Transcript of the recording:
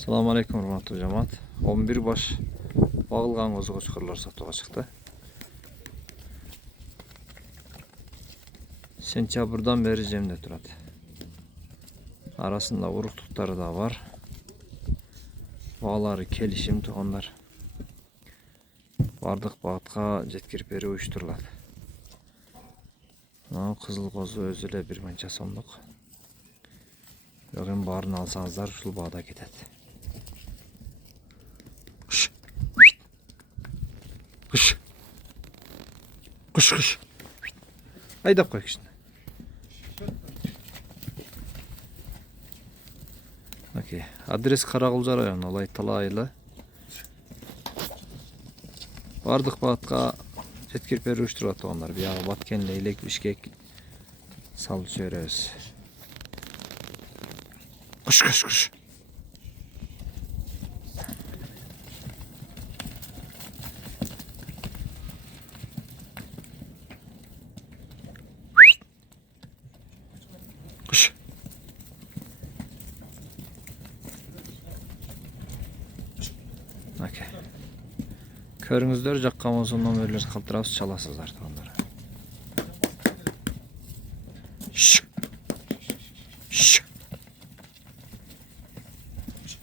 Assalamu alaikum hurmatly cemaat. 11 baş bağılgan qo'ziqochqorlar satuğa chiqdi. Sentyabrdan beri jemde turadi. Arasında uruqtuqları da var. Bağları kelişim tuğanlar. Bardıq bağıtqa jetkirip beri uyuşturuladi. Kızıl qozu özü ile bir mança somluq. Bugün barını alsanızlar uşul bağda ketedi. Kış. Haydap koy şimdi. Okey. Adres Karagılca rayonu, olay Talaylı. Bardıq bağıtqa jetkirip beri uyuşturuladi onlar. Bir yağı Batken, Leylek, Bişkek salı çörüyoruz. Kış. Kış. Okey. Körüңүздөр жакка болсо номерлер калтырабыз, çalasыздар onları.